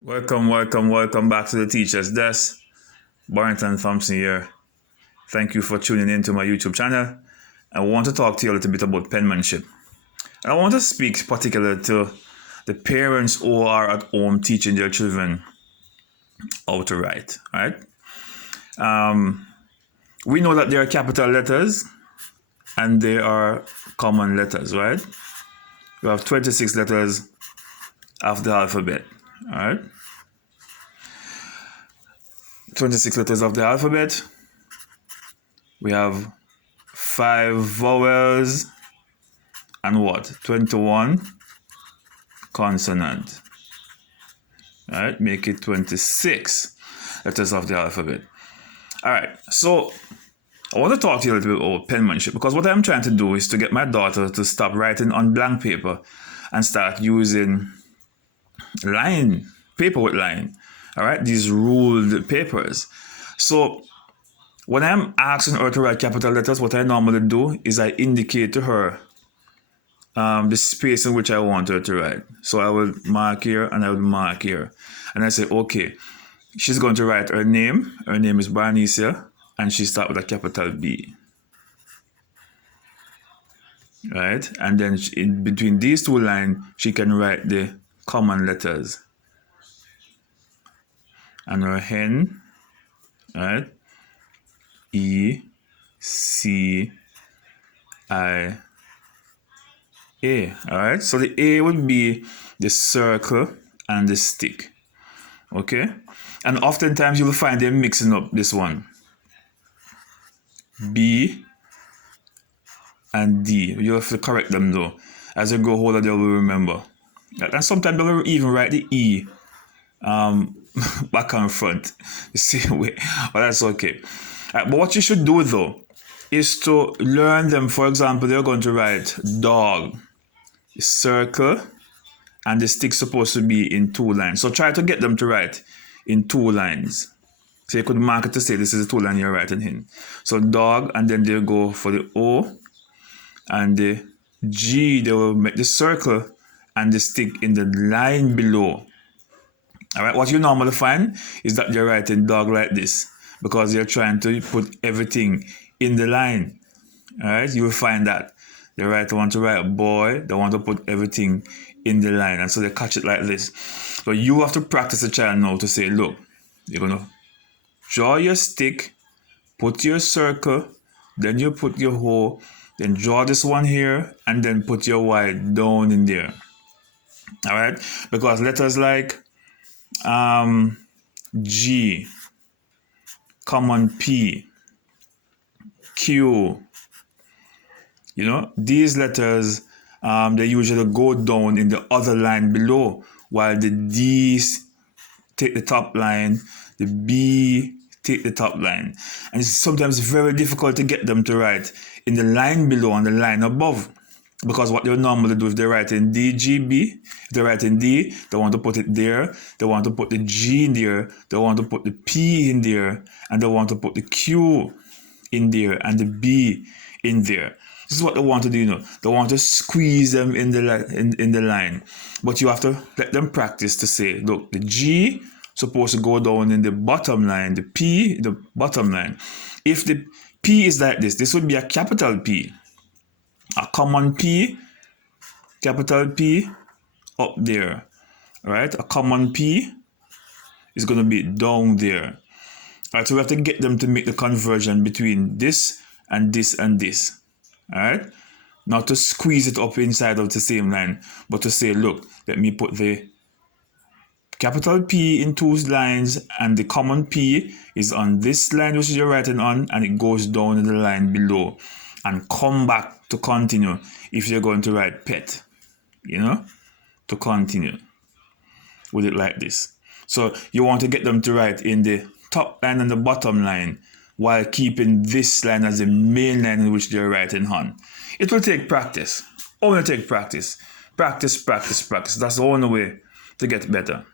Welcome back to the Teacher's Desk. Barrington Thompson here. Thank you for tuning in to my YouTube channel. I want to talk to you a little bit about penmanship. And I want to speak particularly to the parents who are at home teaching their children how to write, right? We know that there are capital letters and there are common letters, right? We have 26 letters of the alphabet, all right? 26 letters of the alphabet. We have 5 vowels and what? 21 consonant. All right, make it 26 letters of the alphabet. All right, so I want to talk to you a little bit about penmanship, because what I'm trying to do is to get my daughter to stop writing on blank paper and start using paper with line. All right, these ruled papers. So when I'm asking her to write capital letters, what I normally do is I indicate to her the space in which I want her to write. So I will mark here and I will mark here. And I say, okay, she's going to write her name. Her name is Barnicia, and she starts with a capital B. Right? And then in between these two lines, she can write the common letters. And her hen, right? E, C, I, A. All right. So the A would be the circle and the stick. Okay. And oftentimes you will find them mixing up this one. B and D. You have to correct them though. As you go older, they will remember. And sometimes they will even write the E back and front the same way. But that's okay. But what you should do though is to learn them. For example, they're going to write dog, circle, and the stick supposed to be in 2 lines. So try to get them to write in 2 lines. So you could mark it to say this is the 2 line you're writing in. So dog, and then they'll go for the O and the G. They will make the circle and the stick in the line below. All right, what you normally find is that they're writing dog like this because they're trying to put everything in the line. All right, you will find that they want to write boy, they want to put everything in the line, and so they catch it like this. So you have to practice the child now to say, look, you're going to draw your stick, put your circle, then you put your O, then draw this one here, and then put your Y down in there. All right, because letters like G, common P, Q, these letters, they usually go down in the other line below, while the D's take the top line, the B take the top line. And it's sometimes very difficult to get them to write in the line below and the line above. Because what they normally do, if they write in D, G, B, if they write in D, they want to put it there, they want to put the G in there, they want to put the P in there, and they want to put the Q in there, and the B in there. This is what they want to do, They want to squeeze them in the line. But you have to let them practice to say, look, the G supposed to go down in the bottom line, the P, the bottom line. If the P is like this would be a capital P. A common P, capital P, up there, right? A common P is going to be down there. All right, so we have to get them to make the conversion between this and this and this, all right? Not to squeeze it up inside of the same line, but to say, look, let me put the capital P in 2 lines, and the common P is on this line which you're writing on, and it goes down in the line below. And come back to continue if you're going to write pet, to continue with it like this. So you want to get them to write in the top line and the bottom line while keeping this line as the main line in which they're writing on. It will take practice. Only take practice. Practice. That's the only way to get better.